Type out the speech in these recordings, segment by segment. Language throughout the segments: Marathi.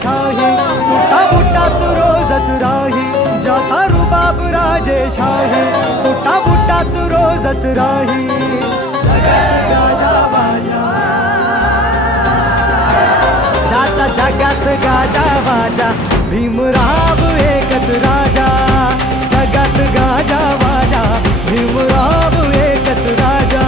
शाही सुट्टा बुट्टात रोजच राही जाता रुबाब राजेशाही सुट्टा बुट्टात रोजच राही जगात गाजा बाजा ज्याचा जगात गाजा बाजा भीमराव एकच राजा जगात गाजा बाजा भीमराव एकच राजा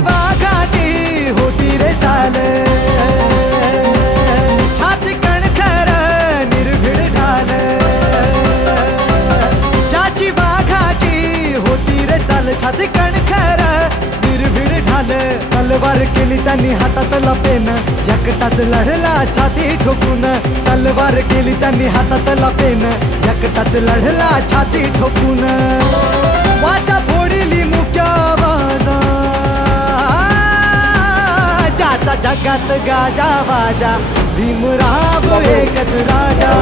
वाघाची होती रे चाल छाती कणखर निर्भीड ढाल ज्याची वाघाची होती रे चाल छाती कणखर निर्भीड ढाल तलवार केली त्यांनी हातात लपेन एकटाच लढला छाती ठोकून तलवार केली त्यांनी हातात लपेन एकटाच लढला छाती ठोकून वाचा फोडली मुक्या बाजा ज्याचा जगात गाजा बाजा भीमराव एकच राजा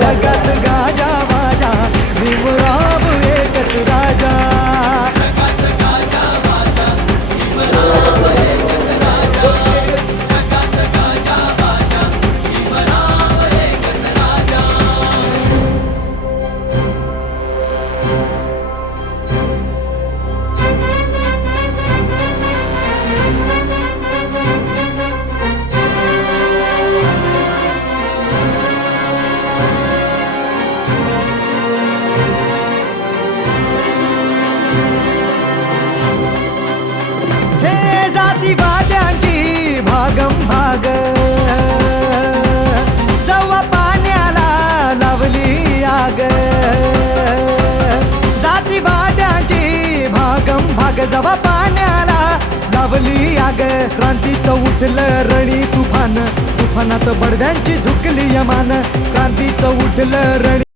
जगात गाजा बाजा भीमराव एकच राजा जगात गाजा बाजा भीमराव एकच राजा जगात गाजा बाजा भीमराव एकच राजा जातीवाद्यांची भागम भाग जवा पाण्याला लावली आग जातीवाद्यांची भागम भाग जवा पाण्याला लावली आग क्रांतीचं उठलं रणी तुफान तुफानात बडव्यांची झुकली यमान क्रांतीचं उठलं रणी